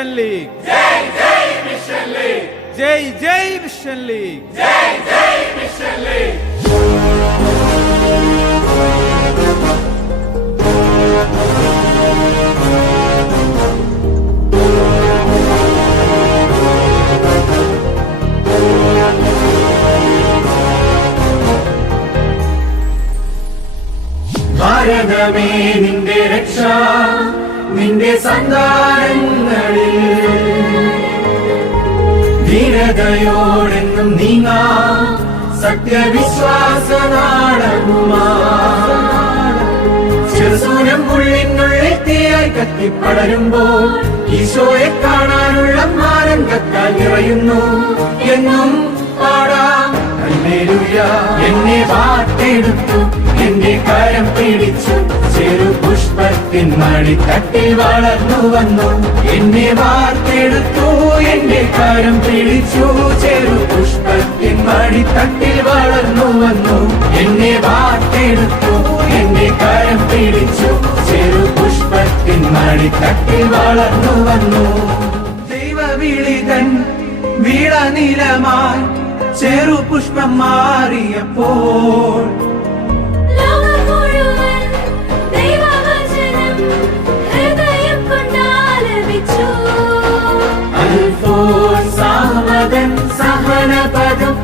Mission league, ജയ് ജയ് mission league, ജയ് ജയ് mission league, ജയ് ജയ് mission league. ഭാരതമേ നിന്റെ രക്ഷ, നിന്റെ സന്താനങ്ങളിൽ ധീരതയോടെന്നും നീങ്ങാ സത്യവിശ്വാസ നാടകുമാ. ചെറുസൂനം ഉള്ളിനുള്ളിൽ തീയായി കത്തിപ്പടരുമ്പോൾ ഈശോയെ കാണാനുള്ള മാനം കത്താൽ നിറയുന്നു. എന്നും പാടാം ഹല്ലേലൂയ. എന്നെ വാർത്തെടുത്തു, എന്റെ കരം പിടിച്ചു, ചെറു പുഷ്പത്തിൻ മടിത്തട്ടിൽ വളർന്നു വന്നു. എന്നെ വാർത്തെടുത്തു, എന്റെ കരം പിടിച്ചു, ചെറു പുഷ്പത്തിൻ മടിത്തട്ടിൽ വളർന്നു വന്നു. എന്നെ വാർത്തെടുത്തു, എന്റെ കരം പിടിച്ചു, ചെറു പുഷ്പത്തിൻ മടിത്തട്ടിൽ വളർന്നു വന്നു. ദൈവവിളിതൻ വീളനിലമായി ചെറു പുഷ്പം മാറിയപ്പോൾ സഹനപദം